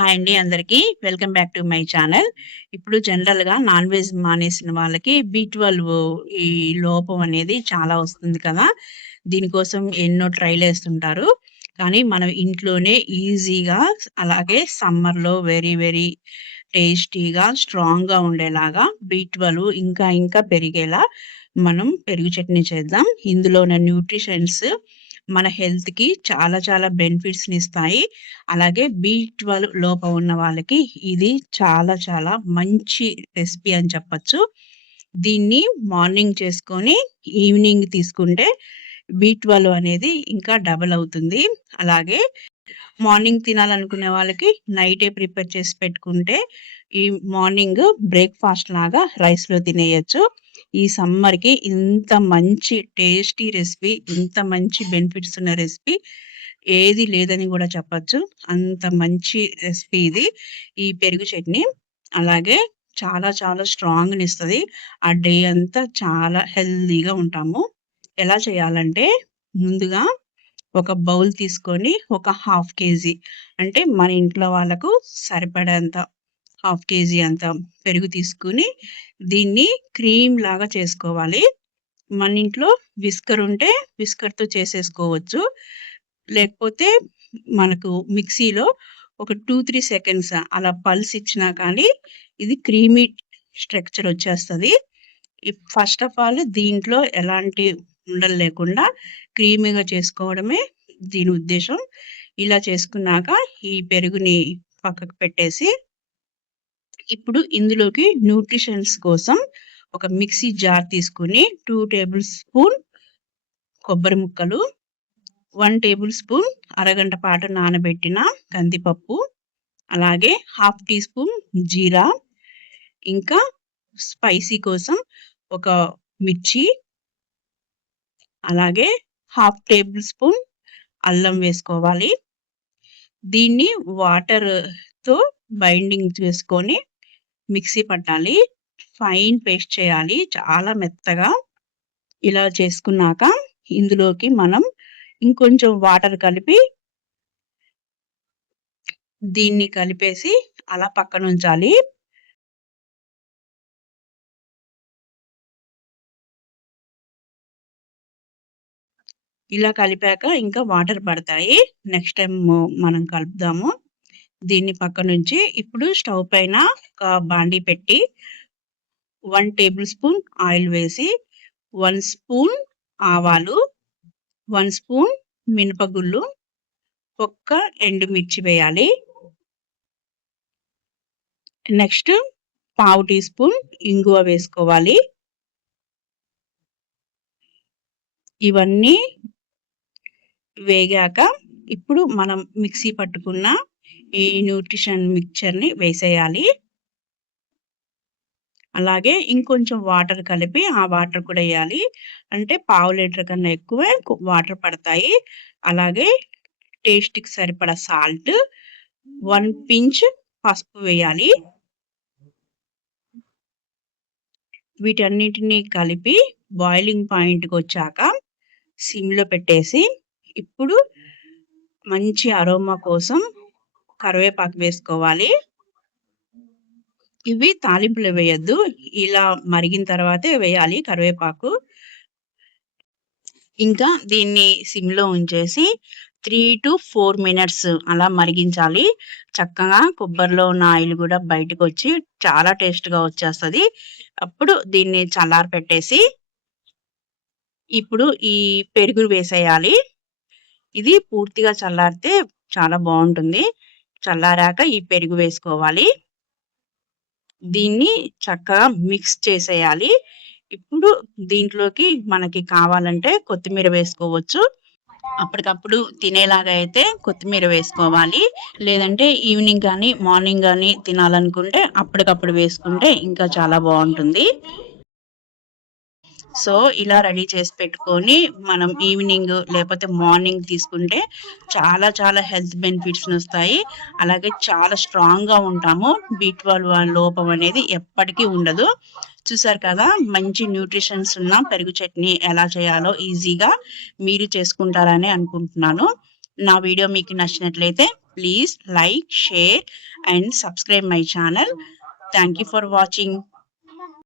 Hi అండి అందరికీ. Welcome back to my channel. ఇప్పుడు జనరల్‌గా నాన్ వెజ్ మానేసిన వాళ్ళకి బి12 ఈ లోపం అనేది చాలా వస్తుంది కదా! దీనికోసం ఎన్నో ట్రైలేస్తుంటారు. కానీ మనం ఇంట్లోనే ఈజీగా అలాగే సమ్మర్‌లో వెరీ టేస్టీగా, స్ట్రాంగ్‌గా ఉండేలాగా బి12 ఇంకా పెరిగేలా మనం పెరుగు చట్నీ చేద్దాం. ఇందులో ఉన్న న్యూట్రిషన్స్ మన హెల్త్‌కి చాలా బెనిఫిట్స్‌నిస్తాయి. అలాగే బి12 లోపం ఉన్న వాళ్ళకి ఇది చాలా మంచి రెసిపీ అని చెప్పొచ్చు. దీన్ని మార్నింగ్ చేసుకొని ఈవినింగ్ తీసుకుంటే బి12 అనేది ఇంకా డబుల్ అవుతుంది. అలాగే మార్నింగ్ తినాలనుకునే వాళ్ళకి నైటే ప్రిపేర్ చేసి పెట్టుకుంటే ఈ మార్నింగ్ బ్రేక్‌ఫాస్ట్ లాగా రైస్‌లో తినేయొచ్చు. ఈ సమ్మర్‌కి ఇంత మంచి టేస్టీ రెసిపీ, ఇంత మంచి బెనిఫిట్స్ ఉన్న రెసిపీ ఏది లేదని గూడా చెప్పొచ్చు. అంత మంచి రెసిపీ ఇది. ఈ పెరుగు చట్నీ. అలాగే చాలా స్ట్రాంగ్‌నిస్తది. ఆ డే అంతా చాలా హెల్తీగా ఉంటాము. ఎలా చేయాలంటే ముందుగా ఒక బౌల్ తీసుకొని ఒక హాఫ్ కేజీ అంటే మన ఇంట్లో వాళ్ళకు సరిపడేంత హాఫ్ కేజీ అంత పెరుగు తీసుకొని దీన్ని క్రీమ్ లాగా చేసుకోవాలి. మన ఇంట్లో విస్కర్ ఉంటే విస్కర్‌తో చేసేసుకోవచ్చు. లేకపోతే మనకు మిక్సీలో ఒక 2, 3 సెకండ్స్ అలా పల్స్ ఇచ్చినా కానీ ఇది క్రీమీ స్ట్రక్చర్ వచ్చేస్తది. ఫస్ట్ ఆఫ్ ఆల్ దీంట్లో ఎలాంటి ఉండలు లేకుండా క్రీమీగా చేసుకోవడమే దీని ఉద్దేశం. ఇలా చేసుకున్నాక ఈ పెరుగుని పక్కకు పెట్టేసి ఇప్పుడు ఇందులోకి న్యూట్రిషన్స్ కోసం ఒక మిక్సీ జార్ తీసుకొని 2 టేబుల్ స్పూన్ కొబ్బరి ముక్కలు, 1 టేబుల్ స్పూన్ అరగంట పాటు నానబెట్టిన కందిపప్పు, అలాగే హాఫ్ టీ స్పూన్ జీరా, ఇంకా స్పైసీ కోసం ఒక మిర్చి, అలాగే హాఫ్ టేబుల్ స్పూన్ అల్లం వేసుకోవాలి. దీన్ని వాటర్‌తో బైండింగ్ చేసుకొని మిక్సీ పట్టాలి. ఫైన్ పేస్ట్ చేయాలి. చాలా మెత్తగా. ఇలా చేసుకున్నాక ఇందులోకి మనం ఇంకొంచెం వాటర్ కలిపి దీన్ని కలిపేసి అలా పక్కనుంచాలి. ఇలా కలిపాక ఇంకా వాటర్ పడతాయి. నెక్స్ట్ టైమ్ మనం కలుపుదాము. దీన్ని పక్కనుంచి ఇప్పుడు స్టవ్ పైన ఒక బాండీ పెట్టి 1 టేబుల్ స్పూన్ ఆయిల్ వేసి 1 స్పూన్ ఆవాలు, 1 స్పూన్ మినపగుళ్ళు, ఒక్క ఎండుమిర్చి వేయాలి. నెక్స్ట్ పావు టీ స్పూన్ ఇంగువ వేసుకోవాలి. ఇవన్నీ వేగాక ఇప్పుడు మనం మిక్సీ పట్టుకున్న ఈ న్యూట్రిషన్ మిక్చర్‌ని వేసేయాలి. అలాగే ఇంకొంచెం వాటర్ కలిపి ఆ వాటర్ కూడా ఎయాలి. అంటే పావు లీటర్ కన్నా ఎక్కువే వాటర్ పడతాయి. అలాగే టేస్ట్‌కి సరిపడా సాల్ట్, 1 పించ్ పసుపు వేయాలి. వీటన్నిటిని కలిపి బాయిలింగ్ పాయింట్‌కొచ్చాక సిమ్‌లో పెట్టేసి ఇప్పుడు మంచి అరోమా కోసం కరివేపాకు వేసుకోవాలి. ఇవి తాలింపులో వేయొద్దు. ఇలా మరిగిన తర్వాతే వేయాలి కరివేపాకు. ఇంకా దీన్ని సిమ్‌లో ఉంచేసి 3-4 మినిట్స్ అలా మరిగించాలి. చక్కగా కొబ్బరిలో ఉన్న ఆయిల్ గూడా బయటకొచ్చి చాలా టేస్ట్‌గా వచ్చేస్తది. అప్పుడు దీన్ని చల్లారపెట్టేసి ఇప్పుడు ఈ పెరుగు వేసేయాలి. ఇది పూర్తిగా చల్లారితే చాలా బావుంటుంది. చల్లారాక ఈ పెరుగు వేసుకోవాలి. దీన్ని చక్కగా మిక్స్ చేసేయాలి. ఇప్పుడు దీంట్లోకి మనకి కావాలంటే కొత్తిమీర వేసుకోవచ్చు. అప్పటికప్పుడు తినేలాగా అయితే కొత్తిమీర వేసుకోవాలి. లేదంటే ఈవినింగ్ గానీ, మార్నింగ్ గానీ తినాలనుకుంటే అప్పటికప్పుడు వేసుకుంటే ఇంకా చాలా బావుంటుంది. సో, ఇలా రెడీ చేసి పెట్టుకొని మనం ఈవినింగ్ లేపోతే మార్నింగ్ తీసుకుంటే చాలా హెల్త్ బెనిఫిట్స్‌నొస్తాయి. అలాగే చాలా స్ట్రాంగ్‌గా ఉంటాము. బి12 లోపం అనేది ఎప్పటికీ ఉండదు. చూసారు కదా! మంచి న్యూట్రిషన్స్ ఉన్న పెరుగు చట్నీ ఎలా చేయాలో ఈజీగా మీరు చేసుకుంటారని అనుకుంటున్నాను. నా వీడియో మీకు నచ్చినట్లయితే please like, share and subscribe my channel. Thank you for watching.